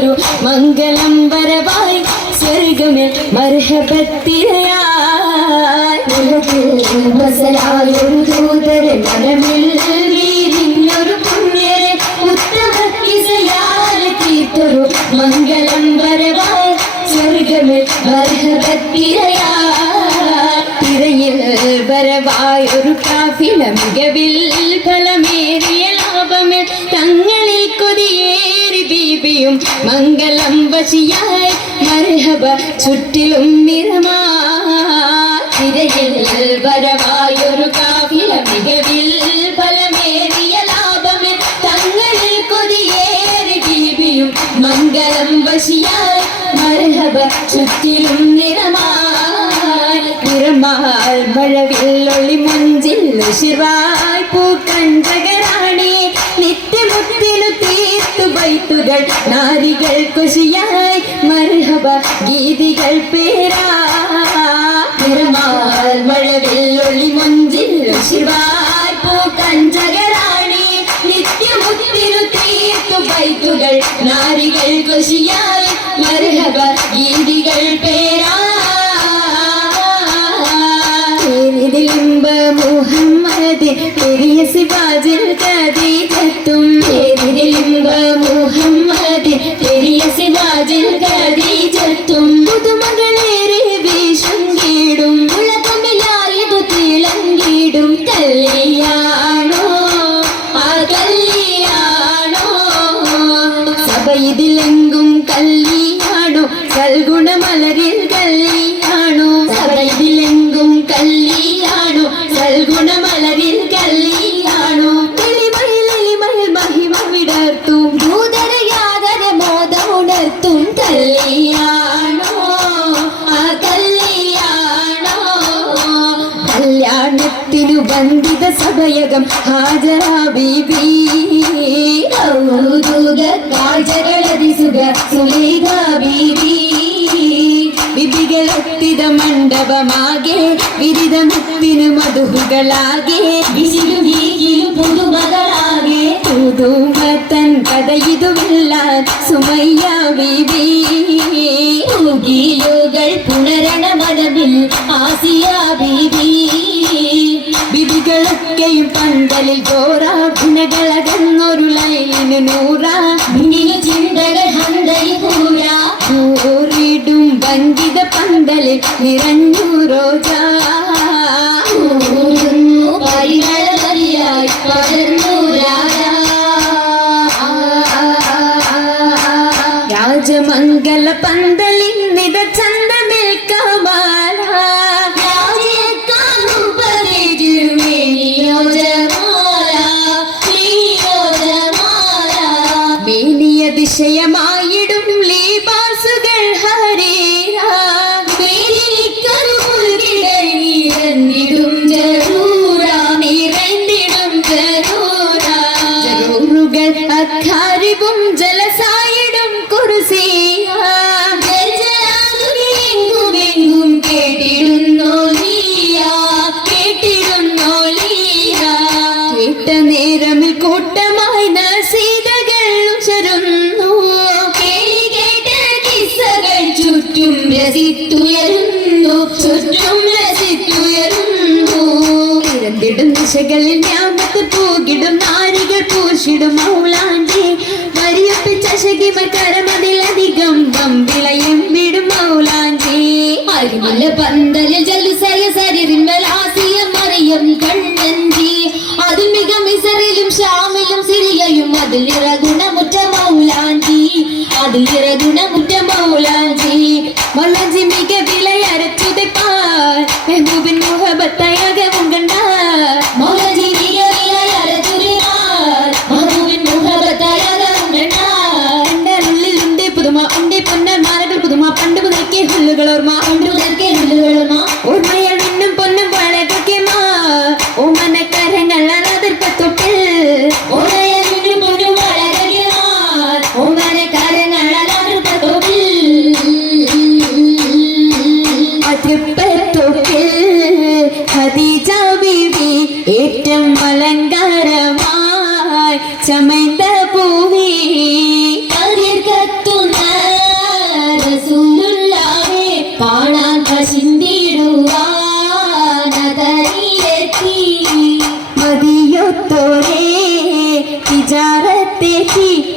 തീർത്തൊരു മംഗളം വരവായി സ്വർഗമിൽ മർഹബത്തിരയായി മസലായൊരു ദൂതരെ മനമിൽ വീരിഞ്ഞൊരു പുണ്യരെ ഉത്തമ കിസയാലെ തീർത്തൊരു മംഗളം വരവായി സ്വർഗമിൽ മർഹബത്തിരയായി തിരയിൽ വരവായൊരു കാഫില മികവിൽ ഫലമേറിയ ലാഭമിൽ തങ്ങളിൽ കൊതിയേറി ബീബിയും മംഗളം വശിയായി മർഹബ ചുറ്റിലും നിറമായി തിരയിൽ വരവായൊരു കാഫില മികവിൽ ഫലമേറിയ ലാഭമിൽ തങ്ങളിൽ കൊതിയേറി ബീബിയും മംഗളം വശിയായി മർഹബ ചുറ്റിലും നിറമായി നിറമാൽ മഴവില്ലൊളി മുഞ്ചിൽ ശിവായ് പൂക്കഞ്ചകരാണി നിത്യമുത്തിനു തീർത്തു ബൈത്തുകൾ നാരികൾ കുശിയായി മർഹബ ഗീതികൾ പേരാ നിറമാൽ മഴവില്ലൊളി മുഞ്ചിൽ ശിവായ് പൂക്കഞ്ചകരാണി നിത്യമുത്തിനു തീർത്തു ബൈത്തുകൾ നാരികൾ കുശിയായി മർഹബ ഗീതികൾ പേരാ മുഹമ്മദ് പെരിയ സിവാജിൽ ഖദീജത്തും മുഹമ്മദ് പെരിയ സിവാജിൽ ഖദീജത്തും പുതുമകളേറെ വീശും കീടും ഉലകമിലായതു തിളങ്ങിടും കല്യാണോ ആ കല്യാണോ സഭ ഇതിലെങ്കും കല്യാണോ സൽഗുണമലരിൽ കല്യാണോ സഭ ഇതിലെങ്കും കല്യാണോ സൽഗുണമലരിൽ കല്യാണോ തെളിമയിൽ മഹിമ വിടർത്തും ദൂതരയാതര മോദമുണർത്തും കല്യാണോ ആ കല്യാണോ കല്യാണത്തിനു ബന്ധിത സഭയകം ഹാജരാ ബീബി കാഴ്ചകളതിസുഖ സുലേഖ ബീബി വിധികളെത്തിത മണ്ഡപമാകെ വിരിതമുത്തിനു മധുഹുകളാകെ പുതുമകളാകെ പുതുമത്തൻ കഥയിതുമില്ല സുമയ്യ ബീബി ൂകൾ പുണരണ മനമിൽ ആസിയ ബീബി വിധികളൊക്കെയും പന്തലിൽ ചോറാ ഗുണകളകന്നൊരു ലൈലിന് നൂറാ ചിന്തകൾ ഹന്തയിൽ പൂരാ ൂറിടും വഞ്ചിത പന്തലിൽ നിറഞ്ഞു റോജാ പരിമളമരിയായി പകർന്നു രാജമംഗല പന്തലിൽ നിത ചന്തമിൽ കമാല മേനിയ ദിശയമായിടും ലീബാസുകൾ ഹരീരാ ജറൂറുകൾ അഖാരിബും ജലസായിടും കുർസിയാ എങ്കുമെങ്കും കേട്ടിടുന്നോ ലീയാ കേട്ട നേരമിൽ കൂട്ടമായി നസീതകൾ ഉച്ചരുന്നു ചുറ്റും രസിത്തുയരുന്നു ഇരന്തിടും ദിശകളിൽ ഞാമത്ത് പൂകിടും നാരികൾ പൂശിടും മൗലാഞ്ചി വരിയപ്പിച്ച ശകിമ കരമതിലധികം വമ്പിളയും വിടും മൗലാഞ്ചി അരിമല പന്തലിൽ ജലുസയ സരിറിൻമലാസിയ മറിയം കണ്ണഞ്ചി അതിൽ മിക മിസറിലും ഷാമിലും സിറിയയും അതിലിറ ഗുണമുറ്റ മൗലാഞ്ചി മൗലാഞ്ചി മിക വിലയരച്ചുതപ്പാൽ മെഹബൂബിൻ മുഹബത്തയകവും കണ്ട മൗലാഞ്ചി മിക വിലയരച്ചുതപ്പാൽ മെഹബൂബിൻ മുഹബത്തയകവും കണ്ട ഉള്ളിലുണ്ട് പുതുമ ഉണ്ട് പൊന്നന്മാരുടെ പുതുമ പണ്ട് മുതൽക്കേ ഹുല്ലുകളോർമ്മ ഓർമ്മകൾ മിന്നും പൊന്നും വളരൊക്കെമാ ഓമനക്കരങ്ങൾ അതിർപ്പത്തൊട്ടിൽ ഏറ്റവും അലങ്കാരമായി ചമൈന്ത പൂവി കത്തുന്ന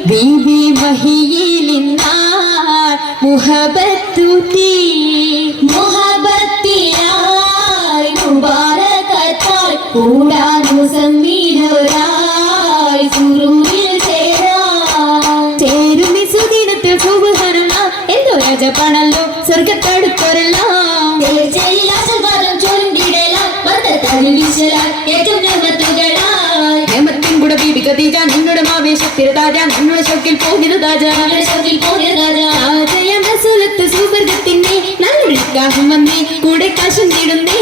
ബീബി മഹിയിലിന്നാൾ മുഹബത്തൂട്ടി മുഹബത്തിനായി മുബാരകത്താൽ കൂടാനു സമ്മീനോരായി സുറൂരിൽ ചേരുമി സുദിനത്തിൽ സുബ്ഹാനല്ലാ എന്തോ രാജപ്പാണല്ലോ സ്വർഗത്തടുത്തൊരെല്ലാം ഹേമത്തിൻ കൂടെ ബീബി ഖദീജ നിങ്ങളുടെ ആവേശത്തിൽ താജ നിങ്ങളുടെ ഷോക്കിൽ പോകുന്നു താജ സുവർഗത്തിന്റെ നല്ലൊരു കാഹം വന്നേ കൂടെ കാശും തീടുന്നേ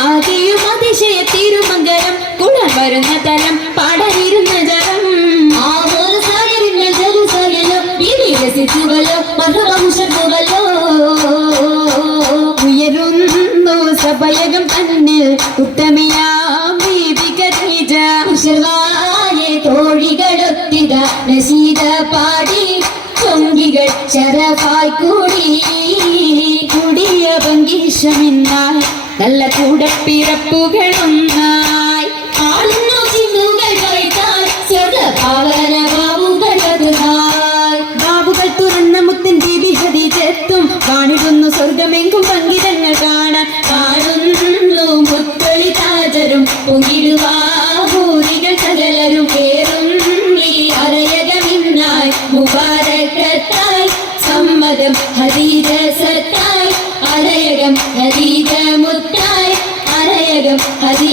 ആകെയും അതിശയ തിരുമംഗലം കൂടാൻ വരുന്ന തലം പാടാനിരുന്ന ജലം ഉയരുന്നു സഭയകം തന്നിൽ ഉത്തമയാം ബീബി ഖദീജ തോഴികളൊത്തിത നസീദ പാടി പൊങ്കികൾ ശരഫായി കൂടി കൂടിയ പങ്കീഷമിന്നായി നല്ല കൂടപ്പിറപ്പുകളൊന്നായി ആളുന്നു ചിന്നുകൾ വൈത്താൽ സ്വർഗഭാവന ബാബുകൾ തുറന്ന മുത്തൻ ബീബി ഖദീജത്തും വാണിടുന്നു സ്വർഗമെങ്കും പങ്കിടങ്ങൾ കാണാൻ കാണുന്നു മുത്തൊളി താജരും പൊങ്ങിടുവാഹൂരികൾ സകലരും കേറും ഈ അരയകമിന്നായി മുബാരകത്തായി സമ്മതം ഹദീജ സത്തായി അരയകം ഹദീജ മുത്തായി അരയകം ഹദീജ